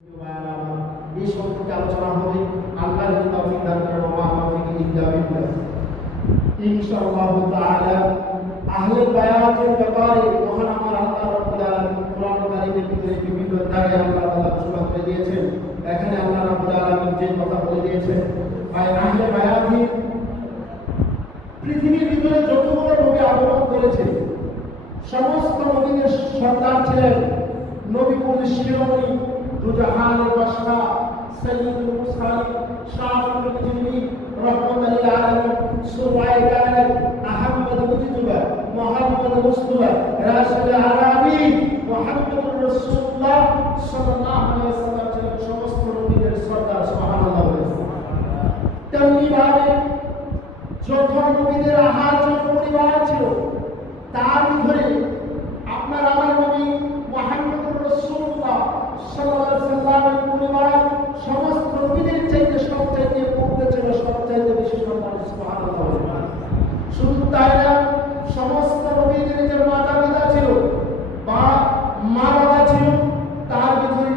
এই সম্পর্কে আলোচনা হবে। আল্লাহর তৌফিক দান করেন। ওয়া মা তৌফিক ইল্লা বিল্লাহ। ইনশাআল্লাহ তাআলা আহলে বায়াতের ব্যাপারে মহান আমার আল্লাহ রাব্বুল আলামিন কোরআন কারীমের ভিতরে বিভিন্ন জায়গায় আল্লাহ তাআলা ঘোষণা করে দিয়েছেন। এখানে আল্লাহ রাব্বুল আলামিন যে কথা বলে দিয়েছেন, আহলে বায়াতের পৃথিবীর ভিতরে যতগুলো নবী আগমন করেছে সমস্ত নবীদের সর্দার ছিলেন নবীকুল শিরোমণি দুজাহানের বাদশা সৈয়দুল মুরসালিন শাফিউল মুজরিমিন রাহমাতুল লিল আলামিন সুবায়ে কায়নাত আহমদ মুজতবা মুহাম্মদ মুস্তাফা রাশিদ আরাবি মুহাম্মদুর রাসূলুল্লাহ সাল্লাল্লাহু আলাইহি ওয়াসাল্লাম ছিলেন সমস্ত নবীদের সর্দার। সুবহানাল্লাহ। তেমনি ভাবে যত নবীদের আহার্য পরিবার ছিল তার ভিতরে আপনার আমার নবী মুহাম্মদুর রাসূলুল্লাহ সাল্লাল্লাহু আলাইহি ওয়াসাল্লামের পরিবার সমস্ত নবীদের চাইতে সবচাইতে পবিত্র ছিল, সবচাইতে বেশি সম্মানিত। সুবহানাল্লাহ। শুধু তাই না, সমস্ত নবীদের যে মাতা পিতা ছিল বা মা বাবা ছিল তার ভিতরে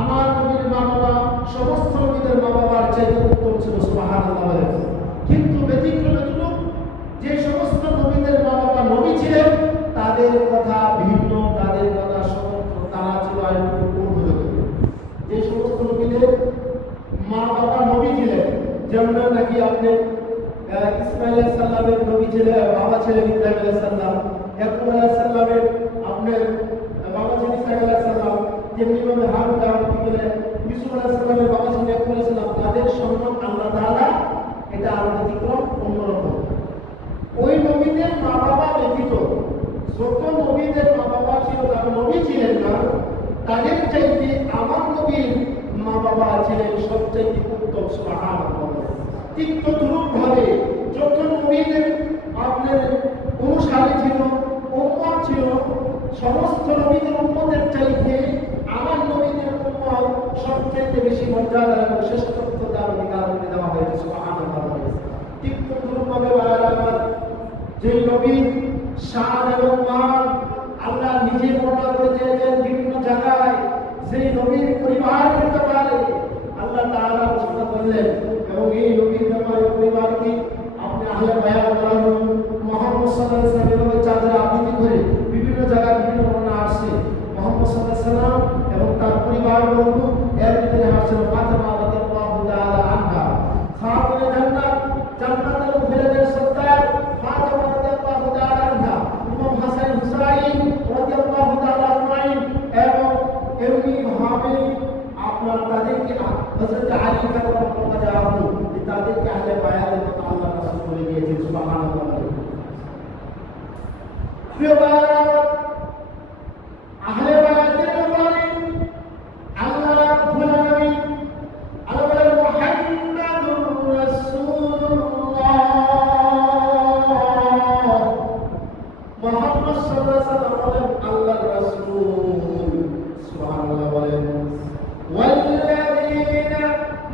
আমার নবীর মা বাবা সমস্ত নবীদের মা বাবার চাইতে উত্তম ছিল। সুবহানাল্লাহ। কিন্তু ব্যতিক্রমে ছিল যে সমস্ত নবীদের মা বাবা নবী ছিলেন তাদের কথা ভিন্ন, তাদের কথা স্বতন্ত্র, তারা ছিল আরেকটু ঊর্ধ্বগত। যে সমস্ত নবীদের মা বাবা নবী ছিলেন, যেমন নাকি আপনি ইসমাঈল আলাইহিস সালামের নবী ছিলেন, বাবা ছিলেন ইব্রাহিম আলাইহিস সালাম, ইয়াকুব আলাইহিস সালামের আপনার বাবা ছিলেন ইসহাক আলাইহিস সালাম, যেমনি ভাবে হারুন কি বলেন ইউসুফ আলাইহিস সালামের বাবা ছিলেন ইয়াকুব আলাইহিস সালাম, তাদের সম্মান আল্লাহ তাআলা এটা আরো ব্যতিক্রম অন্যরকম। ওই নবীদের মা বাবা ব্যতীত যত নবীদের মা বাবা ছিল তারা নবী ছিলেন না, তাদের চাইতে আমার নবীর মা বাবা ছিলেন সবচাইতে উত্তম। সুবহানাল্লাহ। ঠিক তদ্রূপভাবে যত নবীদের আপনার অনুসারী ছিল, উম্মত ছিল, সমস্ত নবীদের উম্মতের চাইতে আমার নবীদের উম্মত সবচাইতে বেশি মর্যাদা এবং শ্রেষ্ঠত্ব তার অধিকার করে দেওয়া হয়েছে। সুবহানাল্লাহ। ঠিক তদ্রূপভাবে যে নবীর শান এবং মান আল্লাহ নিজে বর্ণনা করে দিয়েছেন বিভিন্ন জায়গায়, সেই নবীর পরিবারের ব্যাপারে আল্লাহ তাআলা ঘোষণা করলেন এবং এই নবীর ব্যাপারে পরিবার কি আপনি আহলে বায়াত মুহাম্মদ সাল্লাল্লাহু আলাইহি ওয়াসাল্লামের চাদরে আবৃত্তি করে বিভিন্ন জায়গায় বিভিন্ন বর্ণনা আসছে। মুহাম্মদ সাল্লাল্লাহু আলাইহি ওয়াসাল্লাম এবং তার পরিবারবর্গ, এর ভিতরে আসছে ফাতেমা রাদিয়াল্লাহু তাআলা আনহা, খাতুনে জান্নাত, জান্নাতের মহিলাদের সর্দার ফাতেমা রাদিয়াল্লাহু তাআলা আনহা, ইমাম হাসান হুসাইন রাদিয়াল্লাহু তাআলা আজমাইন, এবং এমনি ভাবে আপনার তাদেরকে হযরত আলী কারামাল্লাহু তাআলা তাদেরকে আহলে বায়াতের কথা আল্লাহ রাসূল বলে দিয়েছেন। সুবহানাল্লাহ। প্রিয় ভাইরা, আহলে বায়াতের ব্যাপারে আল্লাহ রাব্বুল আলামিন আল্লাহ মুহাম্মাদুর রাসূলুল্লাহ মুহাম্মদ সাল্লাল্লাহু আলাইহি ওয়াসাল্লাম বলেন আল্লাহর রাসূল। সুবহানাল্লাহ। বলেন ওয়াল্লাযীনা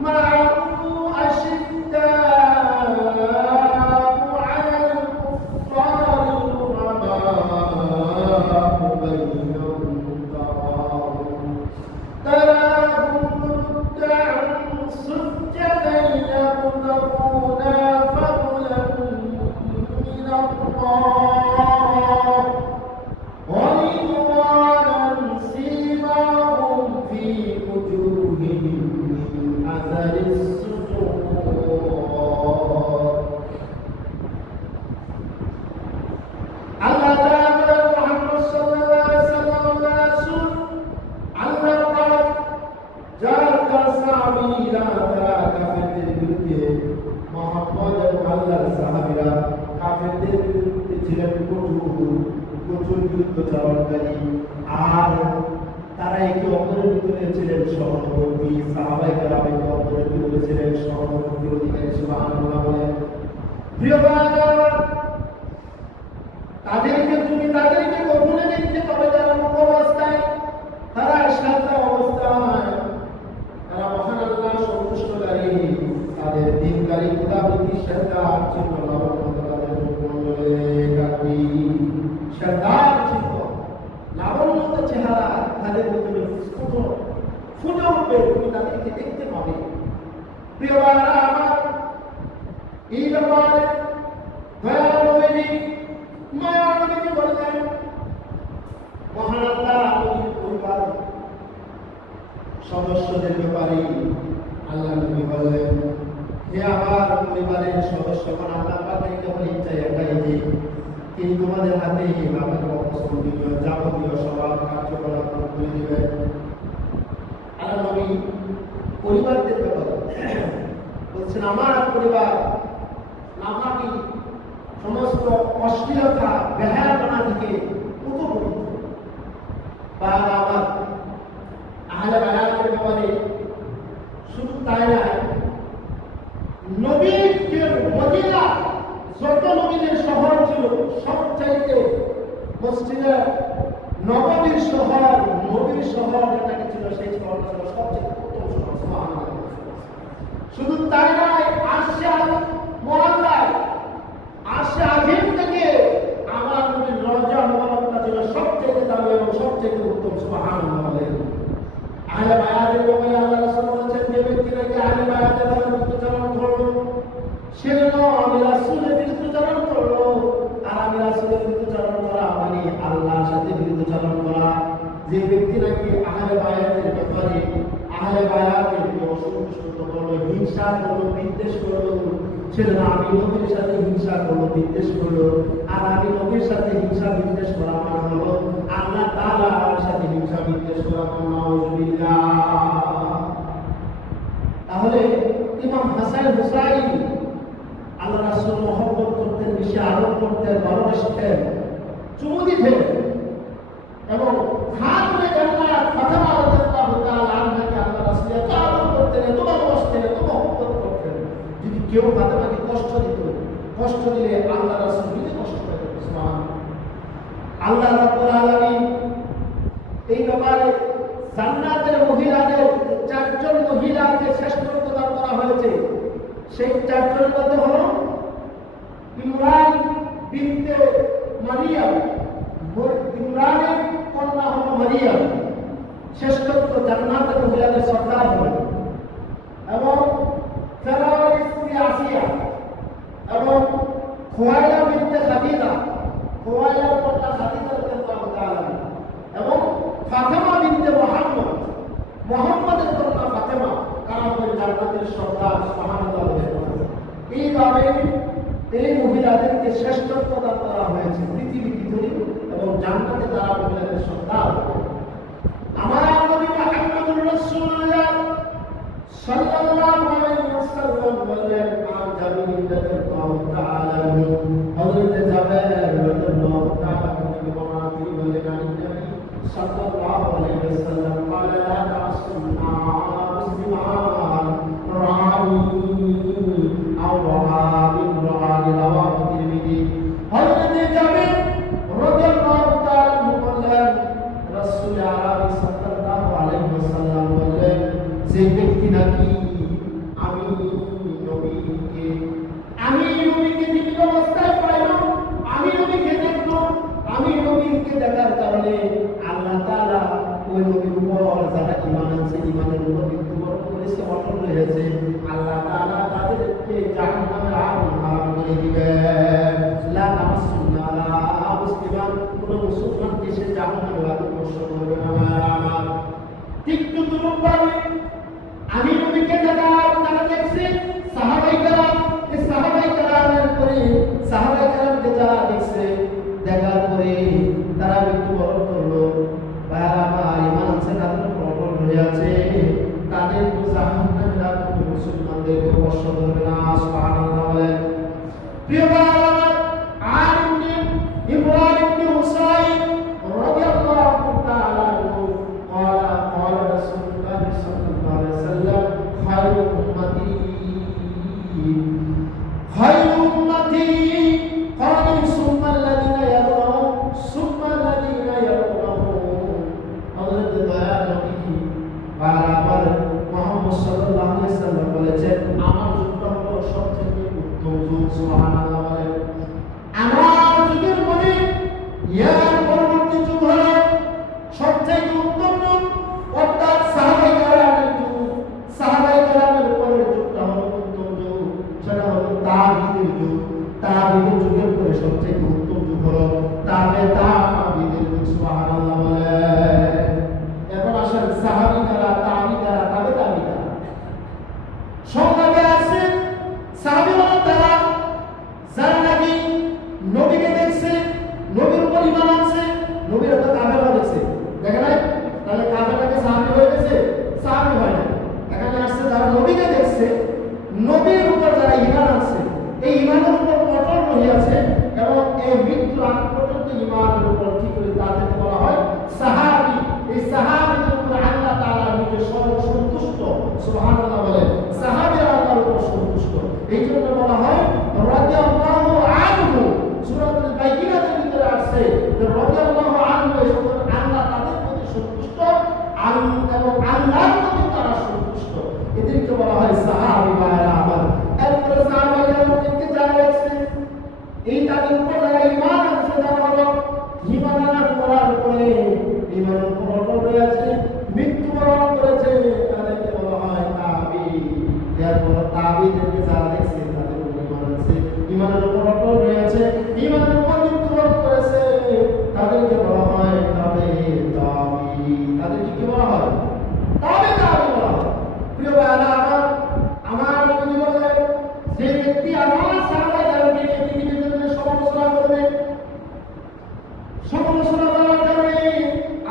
মা'আহু আশিদ্দাউ আলাল কুফফারি রুহামাউ বাইনাহুম তারাহুম রুক্কা'an সুজ্জাদান ইয়াবতাগুনা ফাদlan মিনাল্লাহ ورضوانا سيماهم في وجوههم من أثر السجود الله تعالى محمد صلى الله عليه وسلم رسول الله قال جاءت الصحابيরা তারা কাফেরদের বিরুদ্ধে মুহাম্মদ এবং আল্লাহর সাহাবীরা কাফেরদের বিরুদ্ধে ছিলেন কঠোর যুদ্ধ চালানকারী, আর তারা একে অপরের ভিতরে ছিলেন সহমর্মী। সাহাবায়ে কেরাম একে অপরের ভিতরে ছিলেন সহমর্মীর অধিকারী। সুবহানাল্লাহ। বলেন প্রিয় ভাইরা, তাদেরকে গোপনে দেখতে পাবে যারা মুখ অবস্থায়, তারা সাদা অবস্থায়, তারা মহান আল্লাহ সন্তুষ্টকারী, তাদের দিনকারী খোদাবৃত্তি শ্রদ্ধার চিহ্ন লাবণ্য তাদের মুখমণ্ডলে কাটবি শ্রদ্ধার চিহ্ন লাবণ্য চেহারা তাদের ভিতরে ফুটে উঠবে। করবে, তুমি তাদেরকে দেখতে পাবে। প্রিয় ভাইরা আমার, এই ব্যাপারে দয়াল নবীজি মায়া নবীজি বললেন, মহান আল্লাহ নবীর পরিবার সদস্যদের ব্যাপারে আল্লাহ নবী বললেন, হে আমার পরিবারের সদস্যগণ, আল্লাহ পাকের কেবল ইচ্ছা একটাই যে তিনি তোমাদের হাতে আপনাদের অপছন্দনীয় যাবতীয় সবার কার্যকলাপ করে দেবেন। আল্লাহ নবী পরিবারদের ব্যাপারে বলছেন, আমার পরিবার নাফাকি সমস্ত অশ্লীলতা বেহায়াপনা থেকে উপকৃত। বা আমার আহলে বায়াতের ব্যাপারে শুধু তাই নয়, নবীর মদিনা যত নবীদের শহর ছিল সবচাইতে মসজিদে নববীর শহর, নবীর শহর যেটাকে ছিল সেই শহর ছিল সবচেয়ে উত্তম শহর। শুধু তাই নয়, আশা মহল্লায় আশা আজিম থেকে আমার নবীর রওজা মুবারকটা ছিল সবচেয়ে দামি এবং সবচেয়ে উত্তম। সুবহানাল্লাহ। আহলে বায়াতের ব্যাপারে আল্লাহ রাসূল বলেছেন, যে ব্যক্তি নাকি আহলে বায়াতের বিরুদ্ধাচরণ করলো, সে আমি রাসূলের বিরুদ্ধাচরণ করলো। আর আমি রাসূলের বিরুদ্ধাচরণ করা মানে আল্লাহর সাথে বিরুদ্ধাচরণ করা। যে ব্যক্তি নাকি আহলে বায়াতের ব্যাপারে আহলে বায়াতের অসন্তুষ্ট করলো, হিংসা করলো, বিদ্বেষ করলো, সেজন্য আমি নবীর সাথে হিংসা করলো, বিদ্বেষ করলো। আর আমি নবীর সাথে হিংসা বিদ্বেষ করা মানে হলো আল্লাহ তাআলার সাথে হিংসা বিদ্বেষ করা। নাউযুবিল্লাহ। তাহলে ইমাম হাসান হুসাইন আল্লাহ রাসূল মহব্বত করতেন, বেশি আদর করতেন, ভালোবাসতেন, চুমু দিতেন এবং খাতুনে জান্নাত ফাতেমা রাদিয়াল্লাহু তাআলা আনহাকে আল্লাহ রাসূল এত আদর করতেন, এত ভালোবাসতেন, এত মহব্বত করতেন। যদি কেউ ফাতেমাকে কষ্ট দিত, কষ্ট দিলে আল্লাহ রাসূল নিজে কষ্ট পেতেন। সুবহানাল্লাহ। আল্লাহ রাব্বুল আলামিন এই ব্যাপারে জান্নাতের মহিলাদের চারজন মহিলাকে শ্রেষ্ঠত্ব দান করা হয়েছে। সেই চারজন মধ্যে হল ইমরান বিনতে মারিয়াম, ইমরানের কন্যা হল মারিয়াম, শ্রেষ্ঠত্ব জান্নাতের মহিলাদের সর্দার হল, এবং ফেরাউনের স্ত্রী আসিয়া, এবং খুয়াইলা বিনতে খাদিজা, খুয়াইলার কন্যা খাদিজা রাদিয়াল্লাহু তাআলা, এবং ফাতেমা বিনতে মুহাম্মদ, মুহাম্মদের কন্যা ফাতেমা, কারা হলেন জান্নাতের সর্দার। সুবহানাল্লাহ। এইভাবে এই মহিলাদেরকে শ্রেষ্ঠত্ব দান করা হয়েছে পৃথিবীর ভিতরে এবং জান্নাতে তারা মহিলাদের সর্দার। আমার নবী মুহাম্মদুর রাসূলুল্লাহ সাল্লাল্লাহু আলাইহি ওয়াসাল্লাম বলেন, আর জাবির রাদিয়াল্লাহু তাআলা হযরত জাবের রাদিয়াল্লাহু তাআলা থেকে বর্ণনা তিনি বলেন, নবী সাল্লাল্লাহু আলাইহি ওয়াসাল্লাম قال لا تعصنا مسلمان রানি আও রাবিন রানি রাওয়াহ তিরমিজি। হযরত জাবের রাদিয়াল্লাহু তাআলা বলেন, রাসূল আরবি সাল্লাল্লাহু আলাইহি ওয়াসাল্লাম বলেন, যে ব্যক্তি নাকি আমি নবীকে জীবিত অবস্থায় পাইল, আমি নবীকে দেখলো, আমি নবীকে দেখার কারণে আল্লাহ তাআলা ওই নবীর উপর যারা ঈমান আনছে, ঈমানের উপর মৃত্যুবরণ করেছে, অটল রয়েছে, আল্লাহ তাআলা তাদেরকে জাহান্নামের আগুন হারাম করে দিবেন। লা তামাসসুনা লা মুসলিমান, কোন মুসলমানকে সে জাহান্নামের আগুন স্পর্শ করবে না। আমার ঠিক তদ্রূপভাবে আমি নবীকে দেখার তারা দেখছে সাহাবায়ে কেরাম, এই সাহাবায়ে কেরামের পরে সাহাবায়ে কেরামকে যারা দেখছে, দেখার পরে তারা মৃত্যুবরণ করলো। ভাইরা আমার, ঈমান আছে, তাদের প্রবল হয়ে আছে, তাদের জাহান্নামের আগুন মুসলমানদেরকে স্পর্শ করবে না। সুবহানাল্লাহ। বলেন প্রিয় ভাইরা আমার, আর ইমরান ইবনে হুসাইন রাদিয়াল্লাহু তাআলা আনহু قال رسول الله صلى الله عليه وسلم خير أمتي قال ثم الذين يلونهم ثم الذين يلونهم। হযরত দয়াল নবী বারবার মুহাম্মদ সাল্লাল্লাহু আলাইহি ওয়াসাল্লাম বলেছেন, আমার যুগটা হলো সবচেয়ে উত্তম যুগ। সুবহানাল্লাহ। বলেন আমার যুগের পরে এর পরবর্তী যুগ হলো সবচেয়ে উত্তম যুগ, অর্থাৎ সাহাবায়ে কেরামের যুগ। সাহাবী কারা, তাবী কারা, তাবে কারা। সংলাপে আছে সাহাবী হলো তারা যারা নাকি নবীকে দেখছে, নবীর উপর ঈমান আনছে, নবীর তো কাফেররা দেখছে। দেখে নাই? তাহলে কাফেরটাকে সাহাবী হয়ে গেছে? সাহাবী হয় না। এখানে আসছে যারা নবীকে দেখছে, নবীর উপর যারা ঈমান আনছে, এই ঈমানের উপর অটল রহিয়াছে এবং এই মৃত্যুর আগ পর্যন্ত ঈমানের উপর ঠিক করে তাদেরকে বলা হয় সাহাবী। এই সাহাবীদের উপর আল্লাহ তাআলা নিজে সন্তুষ্ট। সুবহানাল্লাহ বলেন। সাহাবীরা আল্লাহর উপর সন্তুষ্ট। এই জন্য বলা হয় রাদিয়াল্লাহু আনহু। সূরাতুল বাইয়িনাতের ভিতরে আছে যে রাদিয়াল্লাহু আনহু, আল্লাহ তাদের প্রতি সন্তুষ্ট এবং আল্লাহর প্রতি তারা সন্তুষ্ট। এদেরকে বলা হয় সাহাবী ভাইরা আমার। এরপরে সাহাবাদের মধ্যে যারা আছে, এই তাদের উপর যারা ঈমান আনছে, যারা হলো ঈমান আনার পরে ঈমানের উপর অটল রয়েছে, মৃত্যুবরণ করেছে, তাদেরকে বলা হয় তাবী। এরপর তাবীদেরকে যারা দেখছে, তাদের উপর ঈমান আছে, ঈমানের উপর অটল রয়েছে, ঈমানের উপর মৃত্যুবরণ করেছে, তাদেরকে বলা হয় তাবে তাবী। তাদেরকে কি বলা হয়? তাবে তাবী বলা হয়। প্রিয় ভাইরা আমার নবী বলেন, যে ব্যক্তি আমার সাহাবাদেরকে পৃথিবীর জন্য সমালোচনা করবে, সমালোচনা করার কারণে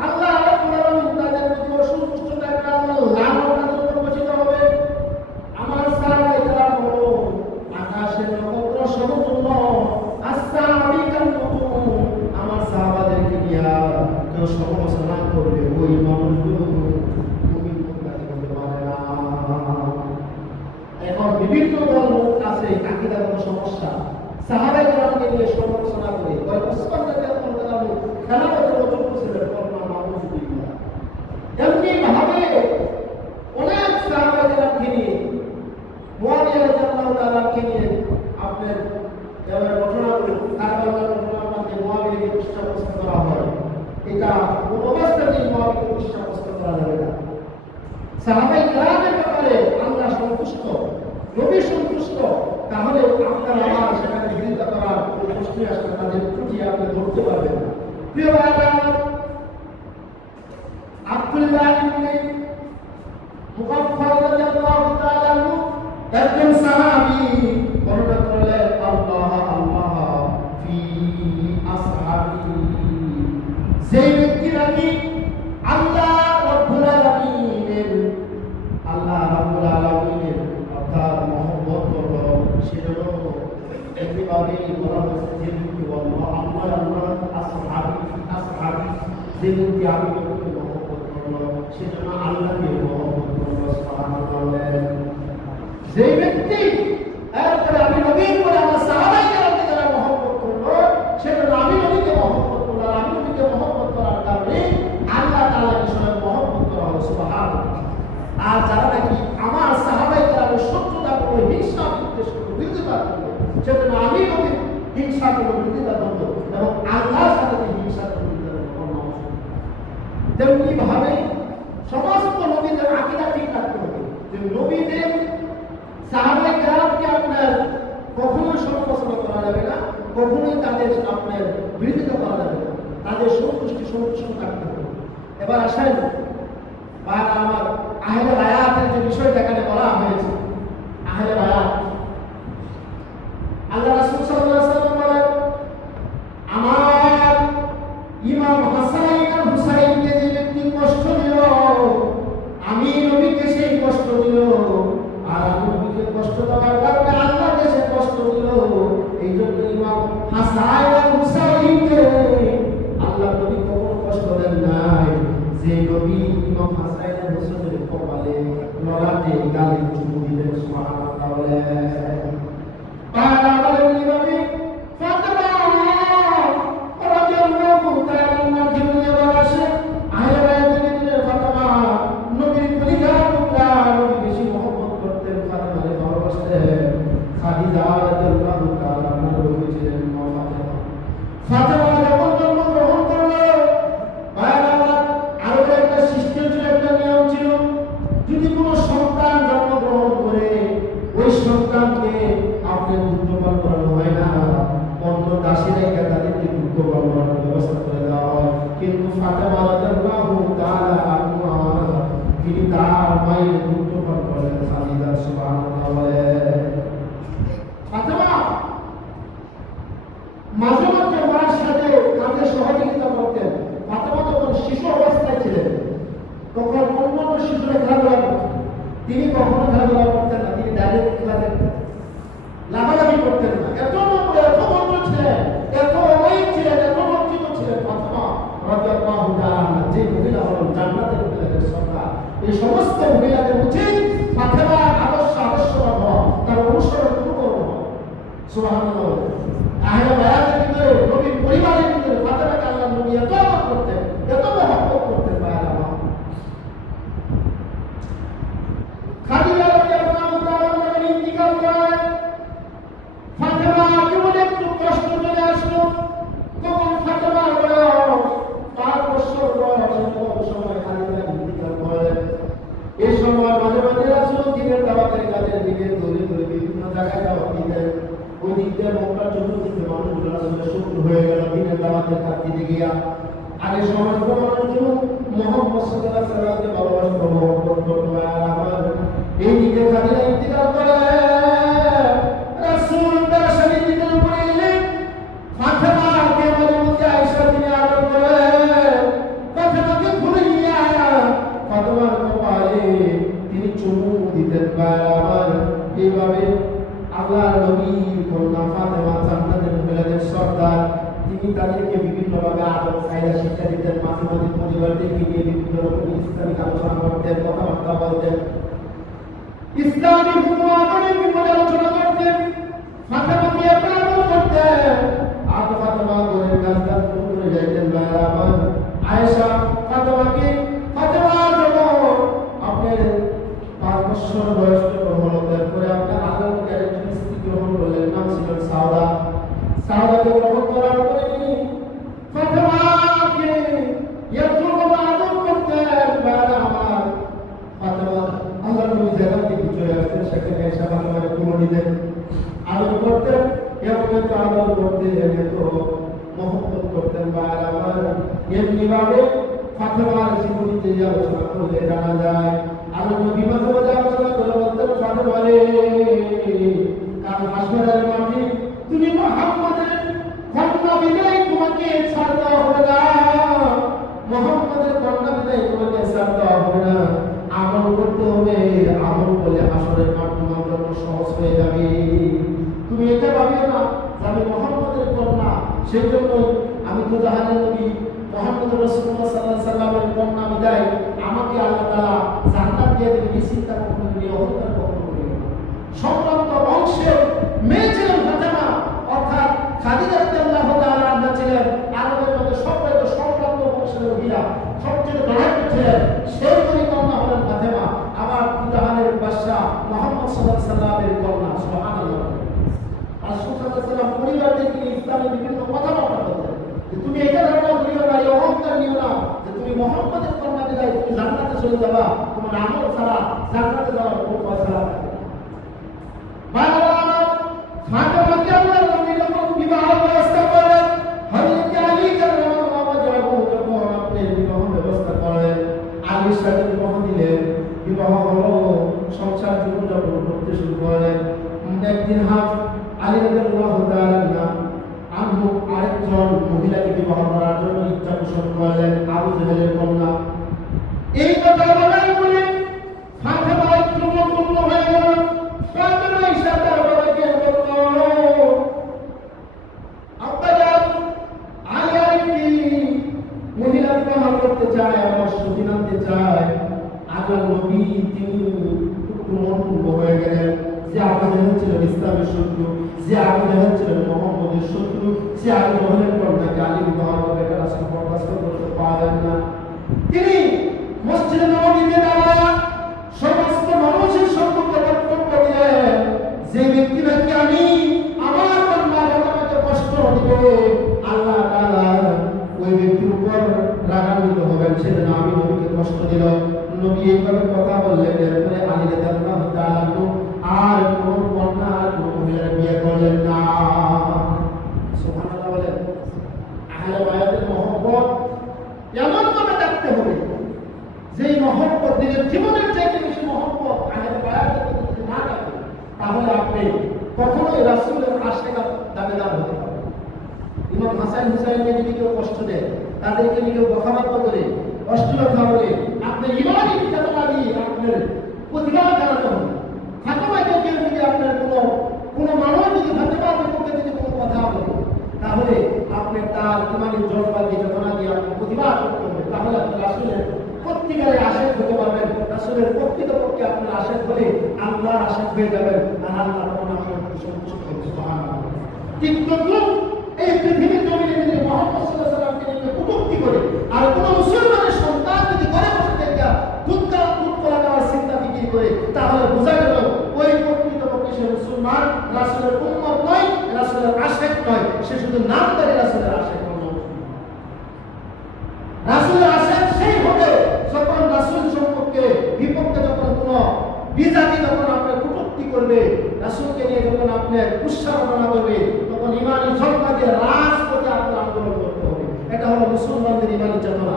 আল্লাহ রাব্বুল আলামিন তাদের প্রতি অসন্তুষ্ট থাকবে, আল্লাহ লানত তাদের উপর বর্ষিত হবে। আমার সাহাবারা বলো আকাশের নক্ষত্র সমতুল্য, আসসাবিকান নুজুম। আমার সাহাবাদেরকে নিয়ে কেউ সমালোচনা করবে, ওই মানুষগুলো মুমিন মুত্তাকি হতে পারে না। এখন বিভিন্ন দল আছে, আকীদাগত সমস্যা, সাহাবায়ে কেরামকে নিয়ে সমালোচনা করে ওসমান রাদিয়াল্লাহু তাআলা খেলাফতের অযোগ্য ছিলেন, কলমা মানুষ দিলেন। এমনি ভাবে অনেক সাহাবায়ে কেরামকে নিয়ে, মুআবিয়া রাদিয়াল্লাহু তাআলাকে নিয়ে আপনার এবার ঘটনাগুলো, কারবালার ঘটনার মধ্যে মুআবিয়াকে পৃষ্ঠপোষণ করা হয়। এটা কোন অবস্থাতেই মুআবিয়াকে পৃষ্ঠপোষণ করা যাবে না। সাহাবায়ে কেরামের ব্যাপারে আল্লাহ সন্তুষ্ট, নবী সন্তুষ্ট, তাহলে আপনার আমার সেখানে বিরোধিতা করার প্রশ্নই আসলে তাদের ত্রুটি আপনি ধরতে পারবেন না। প্রিয় ভাইরা, আব্দুল্লাহ ইবনে মুগাফফার রাদিয়াল্লাহু তাআলা আনহু একজন সাহাবী বর্ণনা করলেন, আল্লাহ আল্লাহ ফি আসহাবি। যে ব্যক্তি নাকি আল্লাহ রাব্বুল আলামিনের অর্থাৎ মহব্বত করলো, সেজন্য একইভাবেই বলা হয়েছে যে ব্যক্তি বলল আল্লাহ আল্লাহ আসহাবি আসহাবি, যে ব্যক্তি আমি নবীকে মহব্বত করলো, সেজন্য আল্লাহকে মহব্বত করলো। সুবহানাল্লাহ। যে ব্যক্তি এরপরে আমি নবীর পরে আমার সাহাবায়ে কেরামকে যারা মহব্বত করলো, সেজন্য আমি নবীকে মহব্বত করলাম। আমি নবীকে মহব্বত করার কারণে আল্লাহ তাআলাকে স্বয়ং মহব্বত করা হলো। সুবহানাল্লাহ। আর যারা নাকি আমার সাহাবায়ে কেরামের শত্রুতা করলো, হিংসা বিদ্বেষ করলো, বিরোধিতা করলো, সেজন্য আমি নবীর হিংসা করলো, বিরোধিতা করলো এবং আল্লাহর সাথে হিংসা করলো, বিরোধিতা করলো। তেমনি ভাবে সমস্ত নবীদের আকীদা ঠিক রাখতে হবে যে নবীদের সাহাবায়ে কেরামকে আপনার কখনোই সমালোচনা করা যাবে না, কখনোই তাদের আপনার বিরোধিতা করা যাবে না, তাদের সন্তুষ্ট থাকতে হবে। এবার আসেন ভাইরা আমার, আহলে বায়াতের যে বিষয়টা এখানে বলা হয়েছে, আহলে বায়াত, আল্লাহ রাসূল সাল্লাল্লাহু আলাইহি ওয়াসাল্লাম বলেন, আমার ইমাম হাসান আর হুসাইনকে যে ব্যক্তি কষ্ট দিল, আমি নবীকে সেই কষ্ট দিল, আর আমি নবীকে কষ্ট দেওয়ার কারণে আল্লাহকে সে কষ্ট দিল। এই জন্য ইমাম হাসান আর হুসাইনকে আল্লাহ নবী কখনো কষ্ট দেন নাই। যে নবী ইমাম হাসান আর হুসাইনের কপালে ললাটে গালে চুমু দিলেন। সুবহানাল্লাহ বলেন। তাআলা বলেন নবী ফাতেমা রাদিয়াল্লাহু তাআলা আনহা জীবনে বলেছে, আহলে বায়াতের ভিতরে ফাতেমা নবীর কলিজার টুকরা, নবী বেশি মহব্বত করতেন, ফাতেমাকে ভালোবাসতেন। খাদিজা রাদিয়াল্লাহু তাআলা আনহা নবী ছিলেন ফাতেমা। ফাতেমা যখন জন্মগ্রহণ করলো, আরবের একটা সিস্টেম ছিল, একটা নিয়ম ছিল, যদি কোনো সন্তান জন্মগ্রহণ করে ওই সন্তান তিনি তার মায়ের দুঃখ পান করেন। খালিদা সুবহানাল্লাহ বলেন ফাতেমা মাঝে মাঝে মার সাথে কাজে সহযোগিতা করতেন। ফাতেমা তখন শিশু অবস্থায় ছিলেন, তখন অন্যান্য শিশুরা খেলাধুলা করতেন, তিনি কখনো খেলাধুলা করতেন না, তিনি ডাইরেক্ট খেলা দেখতেন, লাফালাফি করতেন না। এত নম্র, এত ভদ্র ছিলেন, এত অমায়িক ছিলেন, এত লজ্জিত ছিলেন ফাতেমা রাদিয়াল্লাহু তাআলা, যে মহিলা হলেন জান্নাতের মহিলাদের সরদার। এই সমস্ত মহিলাদের উচিত ফাতেমার আদর্শবান হওয়া, তার অনুসরণ করব। সুবহানাল্লাহ। আহলে বায়াতের ভিতরে, নবীর পরিবারের ভিতরে ফাতেমাকে আল্লাহ নবী এত মহব্বত করতেন, এত মহব্বত করতেন। বায়াত খাদিজা রাদিয়াল্লাহু তাআলা যখন ইন্তিকাল করেন, ফাতেমা জীবনে একটু কষ্ট চলে আসলো। তখন ফাতেমার বয়স 5 বছর বয়স, এরকম সময় খাদিজা ইন্তিকাল করেন। এই সময় মাঝে মাঝে রাসূল দিনের দাওয়াতের কাজের দিকে দৌড়ে দৌড়ে বিভিন্ন জায়গায় দাওয়াত দিতেন। ওই দিক দিয়ে মক্কার চতুর্দিকে মানুষগুলো রাসূলের শত্রু হয়ে গেল দিনের দাওয়াতের কাজ দিতে গিয়া। আগে সমস্ত মানুষগুলো মুহাম্মদ সাল্লাল্লাহু আলাইহি ওয়াসাল্লামকে ভালোবাসতো, মহব্বত করতো। আর এই দিকে খাদিজা ইন্তিকাল করে, রাসূল বেশারি দিকে পড়ে এলেন। ফাতেমাকে মধ্যে আয়েশা তিনি আদর করে ফাতেমাকে ভুলিয়া ফাতেমার কপালে তিনি চুমু দিতেন। বারবার এইভাবে আল্লাহর নবীর কন্যা ফাতেমা জান্নাতের মহিলাদের সরদার, তিনি তাদেরকে বিভিন্নভাবে আদব কায়দা শিক্ষা দিতেন। মাঝে মাঝে পরিবারদেরকে নিয়ে বিভিন্ন রকম ইসলামিক আলোচনা করতেন, কথাবার্তা বলতেন, ইসলামিক হুকুমাতের উপর আলোচনা করতেন। ফাতেমাকে আদর করতেন। আর ফাতেমা ঘরের কাজ করে যাইতেন। বারবার আয়েশা ফাতেমাকে ফাতেমার জন্য আপনার 5 বছর বয়স হলো, তারপরে আপনার আল্লাহ একজন স্ত্রী গ্রহণ করলেন, নাম ছিল সাউদা। সাউদাকে গ্রহণ করার পরে ফাতেমাকে এতভাবে আদর করতেন। আমার ফাতেমা আল্লাহ নবী যেখান থেকে চলে আসতেন সেখানে এসে ফাতেমাকে তুলে নিতেন, আদর করতেন, এমন এত আদর করতেন, এত মহব্বত করতেন। আমার এমনিভাবে ফাতেমার জীবনীতে যে আলোচনা করলে জানা যায়, আল্লাহ নবী মাঝে মাঝে আলোচনা করে বলতেন, ফাতেমা রে, কাল হাসরের মাঠে তুমি মুহাম্মদের কন্যা বিদায় তোমাকে ছাড় দেওয়া হবে না, মুহাম্মদের কন্যা বিদায় তোমাকে ছাড় দেওয়া হবে না, আমল করতে হবে। আমল বলে হাসরের মাঠ তোমার জন্য সহজ হয়ে যাবে। তুমি এটা ভাবিও না যে আমি মুহাম্মদের কন্যা, সেই জন্য আমি তো জাহানের নবী মুহাম্মদ রাসূলুল্লাহ সাল্লাল্লাহু আলাইহি ওয়াসাল্লামের কন্যা বিদায় আমাকে আল্লাহ তাআলা জান্নাত দিয়ে দেবে, এই চিন্তা কখনো করি, অহংকার কখনো করি না। সম্ভ্রান্ত বংশের মেয়ে ছিলেন ফাতেমা, অর্থাৎ খাদিজা রাদিয়াল্লাহু তাআলা আনহা ছিলেন আরবের মধ্যে সবচেয়ে সম্ভ্রান্ত বংশের মহিলা, সবচেয়ে ধনাঢ্য ছিলেন। সেই কন্যা হলেন ফাতেমা, আমার জাহানের বাদশা মুহাম্মদ সাল্লাল্লাহু আলাইহি ওয়াসাল্লামের কন্যা। সুবহানাল্লাহ। রাসূল সাল্লাল্লাহু আলাইহি ওয়াসাল্লাম পরিবারকে নিয়ে ইসলামের বিভিন্ন কথাবার্তা বলতেন। তুমি এটা ধারণা করিও না, অহংকার নিও না যে তুমি মুহাম্মদের কন্যা বিদায় তুমি জান্নাতে চলে যাবা, তোমার আমল ছাড়া জান্নাতে যাওয়ার কোনো ফয়সালা নেই। ফাতেমাকে আল্লাহর নবী যখন বিবাহ ব্যবস্থা করেন, হযরত আলী রাদিয়াল্লাহু আনহু যখন আপনার বিবাহ ব্যবস্থা করেন, আলীর সাথে বিবাহ দিলেন, বিবাহ হলো, সংসার জীবন যাপন করতে শুরু করলেন। একদিন আলী রাদিয়াল্লাহু তাআলা আনহু আরেকজন মহিলাকে বিবাহ করার জন্য ইচ্ছা পোষণ করলেন, আবু জাহেলের কন্যা। এই কথা বলে ফাতেমা একটু মগ্ন হয়ে গেল। ফাতেমা ঈশা তার বাবাকে বলল, আব্বা যান, আলী আরেকটি মহিলা বিবাহ করতে চায়, আমার সতী আনতে চায়। আল্লাহর নবী তিনি একটু মগ্ন হয়ে গেলেন যে আবু জাহেল ছিলেন ইসলামের শত্রু, যে আবু জাহেল ছিলেন মুহাম্মদের শত্রু, যে আবু জাহেলের কন্যাকে আলী বিবাহ করে রাসূল বরদাস্ত করতে পারেন না। তিনি মসজিদে নববীতে দাঁড়ায়া সমস্ত মানুষের সম্মুখে বক্তব্য দিলেন, যে ব্যক্তি নাকি আমি আমার কন্যা আমাকে কষ্ট দিবে, আল্লাহ তাআলা ওই ব্যক্তির উপর রাগান্বিত হবেন, সেজন্য আমি নবীকে কষ্ট দিল। নবী এইভাবে কথা বললেন। এরপরে আলী রাদিয়াল্লাহু তাআলা আর কোন কন্যা আর কোন মহিলার বিয়ে করলেন না। সুবহানাল্লাহ বলেন। আহলে বায়াতের মহব্বত এমন ভাবে রাখতে হবে যেই মহব্বত নিজের জীবনের চাইতে বেশি মহব্বত আহলে বায়াতের প্রতি যদি না থাকে, তাহলে আপনি কখনোই রাসূলের আশিক দাবিদার হতে পারবেন। ইমাম হাসান হুসাইনকে যদি কেউ কষ্ট দেয়, তাদেরকে যদি কেউ বকাবাদ করে, অশ্লীলতা বলে, আপনার ইমানি চেতনা দিয়ে আপনার প্রতিবাদ জানাতে হবে। ফাতেমাকে কেউ যদি আপনার কোনো মানুষ যদি ফাতেমার বিপক্ষে যদি কোনো কথা বলে, তাহলে আপনি তার ইমানি জজবা দিয়ে চেতনা দিয়ে আপনি প্রতিবাদ করতে হবে। তাহলে আপনি রাসূলের সত্যিকারের আশিক হতে পারবেন। রাসূলের প্রকৃতপক্ষে আপনার আশিক হলে আল্লাহর আশিক হয়ে যাবেন, আর আল্লাহ তখন আপনার প্রতি সন্তুষ্ট হবে। সুবহানাল্লাহ। ঠিক তদ্রুপ এই পৃথিবীর জমিনে যদি মুহাম্মদ সাল্লাল্লাহু আলাইহি ওয়াসাল্লামকে নিয়ে কটূক্তি করে আর কোন মুসলমানের সন্তান যদি ঘরে বসে থেকে দুধ কলা দেওয়ার চিন্তা বিক্রি করে, তাহলে বোঝা গেল ওই প্রকৃতপক্ষে সে মুসলমান, রাসূলের উম্মত নয়, রাসূলের আশিক নয়, সে শুধু নামদারি রাসূলের আশিক। রাসূলের আশিক সেই হবে যখন রাসূল সম্পর্কে বিপক্ষে যখন কোনো বিজাতি যখন আপনার কটূক্তি করবে, রাসূলকে নিয়ে যখন আপনার কুৎসারণা করবে, তখন ইমানি জজবা দিয়ে রাজপথে আপনার আন্দোলন করতে হবে। এটা হলো মুসলমানদের ইমানি চেতনা।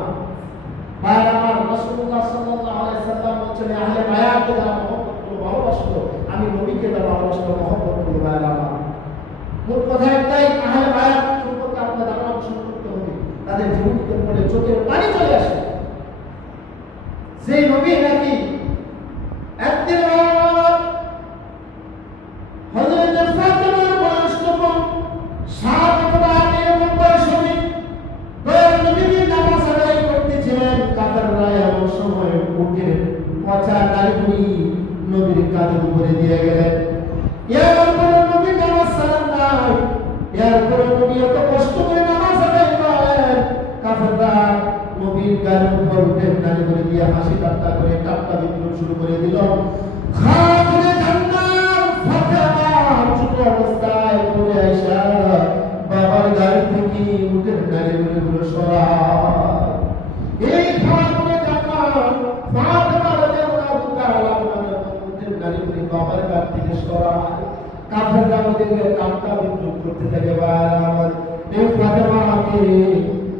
ভাইরা আমার, রাসূলুল্লাহ সাল্লাল্লাহু আলাইহি সাল্লাম বলেছেন, আহলে বায়াতকে যারা মহব্বত করবে, ভালোবাসলো, আমি নবীকে যারা ভালোবাসলো, মহব্বত করবো। ভাইরা আমার, মোট কথা একটাই, আহলে বায়াত সম্পর্কে আপনার ধারণা পোষণ করতে হবে। তাদের জীবনকে পড়ে চোখের পানি চলে আসে। সেই নবী নাকি একদিন হযরত ফাতেমার বয়স তখন 7 বছর এরকম বয়স হবে। দয়াল নবী নামাজ আদায় করতেছিলেন, কাফেররা এমন সময় উঠে পচা ডালগুলি নবীর কাঁধের উপরে দিয়ে গেলেন। এরপর নবী নামাজ সালাম নাই, এরপর নবী এত কষ্ট করে নামাজ আদায় করেন, কাফেররা নবীর গায়ের উপর উঠে ডালগুলি দিয়ে হাসি ঠাট্টা করে টাট্টা বিদ্রোহ শুরু করে দিল। খাতুনে জান্নাত ফাতেমা ছোট অবস্থায় পড়ে আয়েশা বাবার গায়ে থেকে উঠে ডালগুলো সরায়। এই খাতুনে জান্নাত ফাতেমা রাদিয়াল্লাহু তাআলা আনহা উঠে ডালগুলো বাবার গায়ে থেকে সরায়। কাফেররা ওদেরকে টাট্টা বিদ্রোহ করতে থাকে। বারবার এই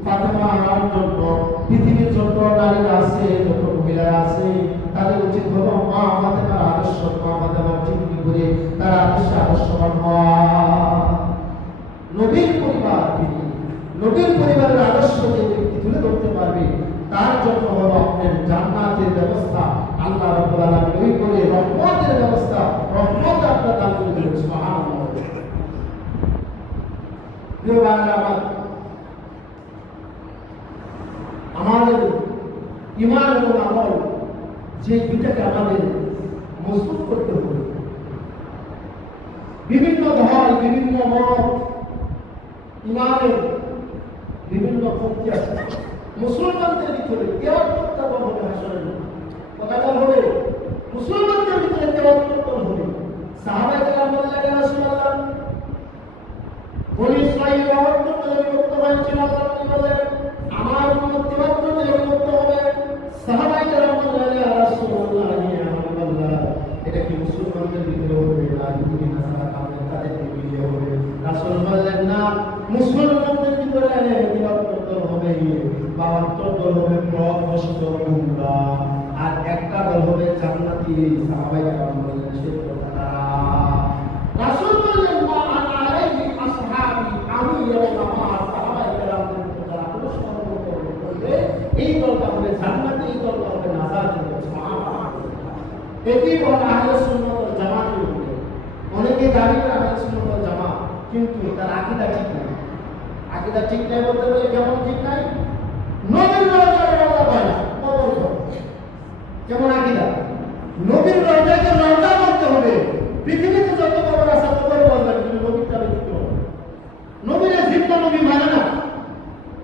ফাতেমার জন্য পৃথিবীর যত নারীরা আছে, যত মহিলা আছে, তাদের উচিত হলো মা ফাতেমার আদর্শ, মা ফাতেমার চিন্তা করে তার আদর্শবান হওয়া। নবীর পরিবার, নবীর পরিবারের আদর্শ যে ব্যক্তি তুলে ধরতে পারবে, তার জন্য হলো আপনার জান্নাতের ব্যবস্থা। আল্লাহ রাব্বুল আলামিন ওই করে রহমতের ব্যবস্থা, রহমত আপনার দান করে দেবেন। সুবহানাল্লাহ। প্রিয় ভাইরা আমার, আমাদের ঈমান এবং আমল যে দুটাকে আমাদের মজবুত করতে হবে। বিভিন্ন দল, বিভিন্ন মত, ঈমানের বিভিন্ন পন্থী আছে। মুসলমানদের ভিতরে তেয়াত্তরটা দল হবে। হাসরের কথাটা হবে মুসলমানদের ভিতরে 73 দল হবে। সাহাবায়ে কেরাম বললেন, ইয়া রাসূলুল্লাহ, বনি ইসরাঈল 72 দলে বিভক্ত হয়েছিল। আল্লাহ বলেন, আমার উম্মত 73 দলে বিভক্ত হবে। সাহাবায়ে কেরাম বললেন, ইয়া রাসূলুল্লাহ, ইয়া হাবিবাল্লাহ, এটা কি মুসলমানদের ভিতরে হবে না ইহুদি নাসারা কাফের তাদের ভিতরে হবে? রাসূল বললেন, না, মুসলমানদের ভিতরে 73 দল হবে, 72 দল হবে প্রভ্রষ্ট গুমরাহ, আর একটা দল হবে জান্নাতি। সাহাবায়ে কেরাম বললেন, সে কথা রাসূল বললেন, মা আনা আলাইহি আসহাবি, আমি এবং আমার সাহাবায়ে কেরামদের যারা অনুসরণ করবে, এই দলটা হবে জান্নাতি, এই দলটা হবে নাজাতের। এটি বলা আহলে সুন্নাত ওয়াল জামাতের উপরে। অনেকে দাবি করে আহলে সুন্নাত ওয়াল জামাত, কিন্তু তার আকীদা ঠিক নাই। আকীদা ঠিক নাই বলতে গেলে কেমন ঠিক নাই? নবীর রওজার রওজা হয় না, কবর হয়। কেমন আকীদা? নবীর রওজাকে রওজা বলতে হবে। পৃথিবীতে যত কবর আছে কবর বলবেন, কিন্তু নবীরটা ব্যতীত নবীর জিন্দা নবী মানে না,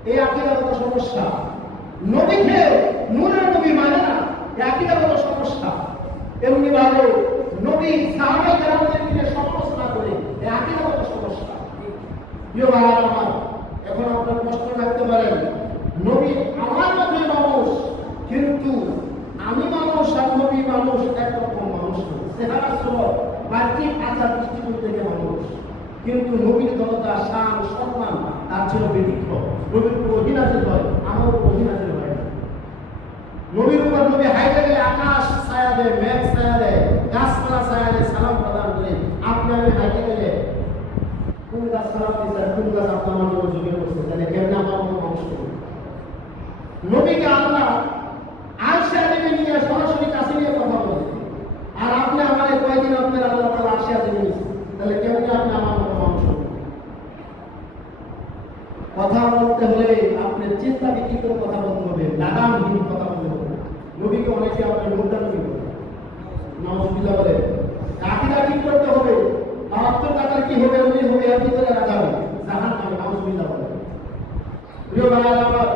এই আকীদাগত সমস্যা। নবীকে নূরের নবী মানে না, এই আকীদাগত সমস্যা। এমনি ভাবে নবী সাহাবায়ে কেরামদের দিকে সমালোচনা করে, এই আকীদাগত সমস্যা। প্রিয় ভাইরা আমার, এখন আপনার প্রশ্ন রাখতে পারেন, নবী আমার মতোই মানুষ, কিন্তু আমি মানুষ আর নবী মানুষ একরকম মানুষ। চেহারা স্বভাব বাহ্যিক আচার দৃষ্টিকোণ থেকে মানুষ, কিন্তু নবীর দলতা শান সম্মান তার ছিল ব্যতিক্রম। নবীর উপর অধীনাজিল হয়, আমার উপর অধীনাজিল হয় না। নবীর উপর নবী হাইটে গেলে আকাশ ছায়া দেয়, মেঘ ছায়া দেয়, গাছপালা ছায়া দেয়, সালাম প্রদান করে। আপনি আমি হাইটে গেলে কোন গাছ সালাম দিচ্ছে, কোন গাছ আপনার জন্য জমি করছে, তাহলে কেমন আমার মানুষ করবে? নবীকে আল্লাহ আরশে আজিমে নিয়ে সরাসরি কাছে নিয়ে কথা বলে, আর আপনি আমার কয়েকদিন আপনার আল্লাহ তাআলা আরশে আজিমে নিয়েছে, তাহলে কেমন আপনি আমার মতো মানুষ করবেন? কথা বলতে হলে আপনি চিন্তা বিক্রি করে কথা বলতে হবে, লাগামহীন কথা বলতে হবে। নবীকে অনেকে আপনার মুদ্রা নবী বলে, নাউজুবিল্লাহ বলে। আকীদা ঠিক করতে হবে, আত্মর কাতার কি হবে, উনি হবে, এর ভিতরে রাজা হবে, জাহান্নামে, নাউজুবিল্লাহ বলে। প্রিয় ভাইরা আমার,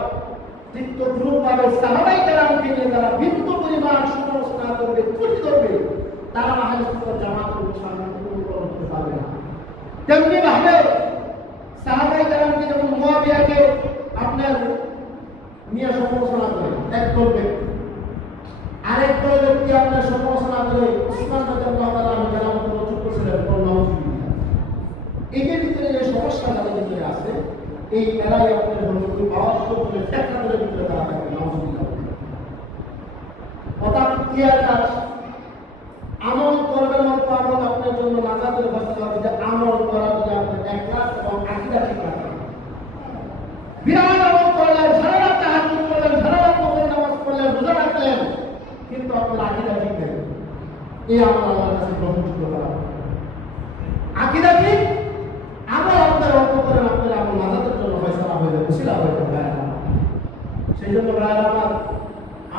চিত্তদ্রুপভাবে সাহাবায়ে কেরামকে নিয়ে যারা বিন্দু পরিমাণ সমালোচনা করবে, ত্রুটি ধরবে, তারা আহলে সুন্নাত জামাতের সামনে অনুকরণ করতে পারবে না। তেমনি ভাবে সাহাবায়ে কেরামকে যেমন মুয়াবিয়াকে আপনার নিয়ে সমালোচনা করে এক দল ব্যক্তি, আরেক দল ব্যক্তি আপনার সমালোচনা করে উসমান রাদিয়াল্লাহু তাআলা আনহু কেরামত রচনা করেছিলেন, নাউজুবিল্লাহ। এর ভিতরে যে সমস্যা তাদের ভিতরে আছে, এই এরাই আপনার হলো বাওয়াত্তর বলে ফেতনাদের ভিতরে তারা থাকে, নাউজুবিল্লাহ। অর্থাৎ ইয়ার কাজ আমল করবেন অল্প, আমল আপনার জন্য নাজাতের ব্যবস্থা হবে, যে আমল করা যদি আপনার ইখলাস এবং আকীদা ঠিক রাখেন। বিরাট আমল করলেন, সারা রাত তাহাজ্জুদ করলেন, সারা রাত নফল নামাজ পড়লেন, রোজা রাখলেন, কিন্তু আপনার আকীদা ঠিক নেই, এই আমল আল্লাহর কাছে গ্রহণযোগ্য করা হবে। আকীদা ঠিক, আমল আপনার অল্প করেন, আপনার আমল নাজাতের জন্য ফয়সালা হয়ে যাবে, উসিলা হয়ে যাবে। সেই জন্য ভাইরা আমার,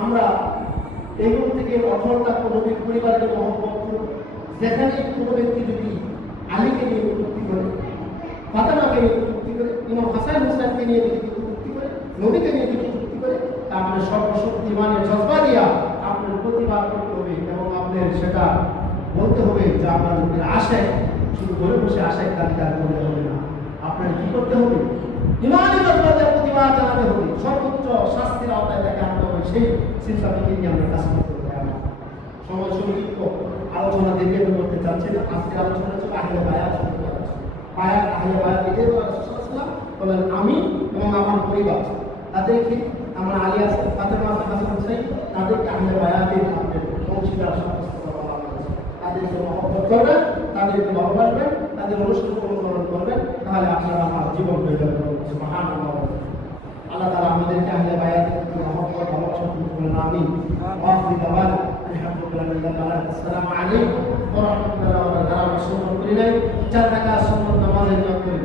আমরা এগুলো থেকে অথর থাকবো, নবীর পরিবারকে মহব্বত করব। যেখানে কোনো ব্যক্তি যদি আলীকে নিয়ে কটূক্তি করে, ফাতেমাকে নিয়ে কটূক্তি করে, ইমাম হাসান হুসাইনকে নিয়ে যদি কটূক্তি করে, নবীকে নিয়ে যদি কটূক্তি করে, তা আপনার সর্বশক্তিমানের জজবা দিয়া আপনার প্রতিবাদ করতে হবে, এবং আপনার সেটা বলতে হবে যে আপনার নবীর আশায় শুধু ঘরে বসে আশায় দাবিদার করতে হবে না, আপনার কি করতে হবে? ইমানি জজবাদের প্রতিবাদ জানাতে হবে, সর্বোচ্চ শাস্তির আওতায় তাকে আনতে হবে। সেই চিন্তা থেকে নিয়ে আমরা কাজ করতে হবে। সময় সংক্ষিপ্ত আলোচনা দেখে করতে চাচ্ছি না। আজকের আলোচনা ছিল আহলে বায়াত সম্পর্কে। আহলে বায়াত এটাই বলেন, আমি এবং আমার পরিবার, তাদেরকে আমার আলী আছে, ফাতেমা আছে, হাসান হুসাইন, তাদেরকে আহলে বায়াতের আপনাদের অংশীদার সাব্যস্ত করা হয়েছে। তাদেরকে মহব্বত করবেন, তাদেরকে ভালোবাসবেন, তাদের অনুসরণ করবেন, তাহলে আপনারা আমার জীবন হয়ে যাবে। সুবহানাল্লাহ। আল্লাহ তাআলা আমাদেরকে আহলে বায়াতের মহব্বত ভালোবাসা করুন। আমিন। ওয়াফি দাওয়ানা আলহামদুলিল্লাহ। আসসালামু আলাইকুম ওয়া রাহমাতুল্লাহি ওয়া বারাকাতুহু। চার রাকাত সুন্নাত নামাজের নিয়ত করি।